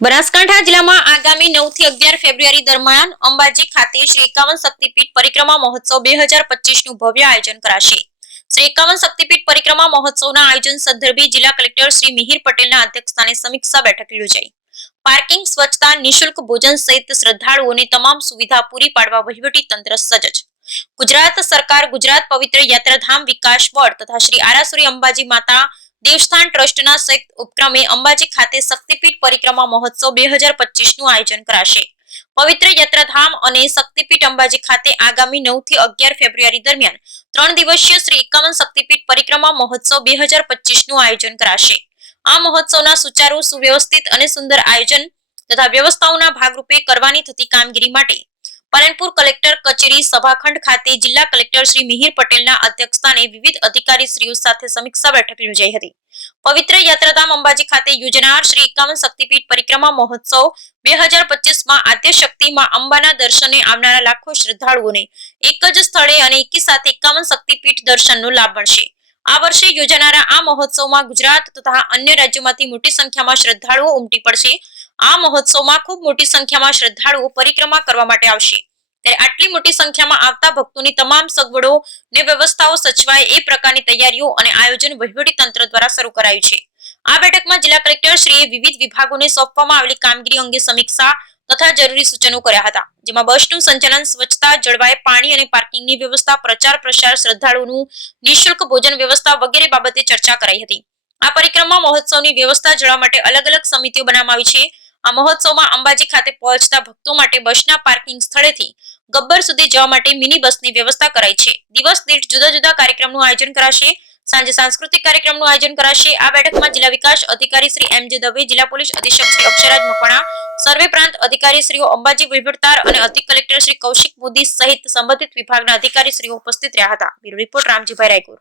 બનાસકાંઠા જિલ્લામાં આગામી 9 થી 11 ફેબ્રુઆરી દરમિયાન અંબાજી ખાતે શ્રી 51 શક્તિપીઠ પરિક્રમા મહોત્સવ 2025 નું ભવ્ય આયોજન કરાશે। શ્રી 51 શક્તિપીઠ પરિક્રમા મહોત્સવના આયોજન સંદર્ભે જિલ્લા કલેક્ટર શ્રી મિહિર પટેલના અધ્યક્ષસ્થાને સમીક્ષા બેઠક યોજાઈ। પાર્કિંગ, સ્વચ્છતા, નિઃશુલ્ક ભોજન સહિત શ્રદ્ધાળુઓને તમામ સુવિધા પૂરી પાડવા વહીવટી તંત્ર સજ્જ। ગુજરાત સરકાર, ગુજરાત પવિત્ર યાત્રાધામ વિકાસ બોર્ડ તથા શ્રી આરાસુરી અંબાજી માતા દેવસ્થાન ટ્રસ્ટના સંયુક્ત ઉપક્રમે અંબાજી ખાતે શક્તિપીઠ પરિક્રમા મહોત્સવ 2025 નું આયોજન કરાશે। પવિત્ર યાત્રાધામ અને શક્તિપીઠ અંબાજી ખાતે આગામી 9 થી 11 ફેબ્રુઆરી દરમિયાન 3 દિવસીય શ્રી 51 શક્તિપીઠ પરિક્રમા મહોત્સવ 2025 નું આયોજન કરાશે। આ મહોત્સવના સુચારુ, સુવ્યવસ્થિત અને સુંદર આયોજન તથા વ્યવસ્થાઓના ભાગરૂપે કરવાની થતી કામગીરી માટે પાલનપુર કલેક્ટર કચેરી સભાખંડ ખાતે જિલ્લા કલેક્ટર શ્રી મિહિર પટેલના અધ્યક્ષસ્થાને વિવિધ અધિકારીશ્રીઓ સાથે સમીક્ષા બેઠક યોજાઈ હતી। પવિત્ર યાત્રાધામ અંબાજી ખાતે યોજાનાર શ્રી 51 શક્તિપીઠ પરિક્રમા મહોત્સવ 2025 માં આદ્ય શક્તિ માં અંબાના દર્શને આવનારા લાખો શ્રદ્ધાળુઓને એક જ સ્થળે અને એકી સાથે 51 શક્તિપીઠ દર્શનનો લાભ મળશે। આ વર્ષે યોજાનારા આ મહોત્સવમાં ગુજરાત તથા અન્ય રાજ્યોમાંથી મોટી સંખ્યામાં શ્રદ્ધાળુઓ ઉમટી પડશે। આ મહોત્સવમાં ખૂબ મોટી સંખ્યામાં શ્રદ્ધાળુઓ પરિક્રમા કરવા માટે આવશે, ત્યારે આટલી મોટી સંખ્યામાં આવતા ભક્તોની તમામ સગવડો ને વ્યવસ્થાઓ સચવાય એ પ્રકારની તૈયારીઓ અને આયોજન વહીવટી તંત્ર દ્વારા શરૂ કરાયું છે। આ બેઠકમાં જિલ્લા કલેક્ટર શ્રીએ વિવિધ વિભાગોને સોંપવામાં આવેલી કામગીરી અંગે સમીક્ષા તથા જરૂરી સૂચનો કર્યા હતા, જેમાં બસનું સંચાલન, સ્વચ્છતા જળવાય, પાણી અને પાર્કિંગની વ્યવસ્થા, પ્રચાર પ્રસાર, શ્રદ્ધાળુઓનું નિઃશુલ્ક ભોજન વ્યવસ્થા વગેરે બાબતે ચર્ચા કરાઈ હતી। આ પરિક્રમા મહોત્સવની વ્યવસ્થા જોડવા માટે અલગ અલગ સમિતિઓ બનાવવામાં આવી છે। આ મહોત્સવમાં અંબાજી ખાતે પહોંચતા ભક્તો માટે બસના પાર્કિંગ સ્થળેથી ગબ્બર સુધી જવા માટે મિની બસની વ્યવસ્થા કરાઈ છે। દિવસ દીઠ જુદા જુદા કાર્યક્રમનું આયોજન કરાશે। સાંજે સાંસ્કૃતિક કાર્યક્રમનું આયોજન કરાશે। આ બેઠકમાં જિલ્લા વિકાસ અધિકારી શ્રી એમ.જે. દવે, જિલ્લા પોલીસ અધિક્ષક શ્રી અક્ષરાજ મકવાણા, સર્વે પ્રાંત અધિકારીશ્રીઓ, અંબાજી વહીવટદાર અને અધિક કલેક્ટર શ્રી કૌશિક મોદી સહિત સંબંધિત વિભાગના અધિકારીશ્રીઓ ઉપસ્થિત રહ્યા હતા। Bureau report Ramjibhai Raygur.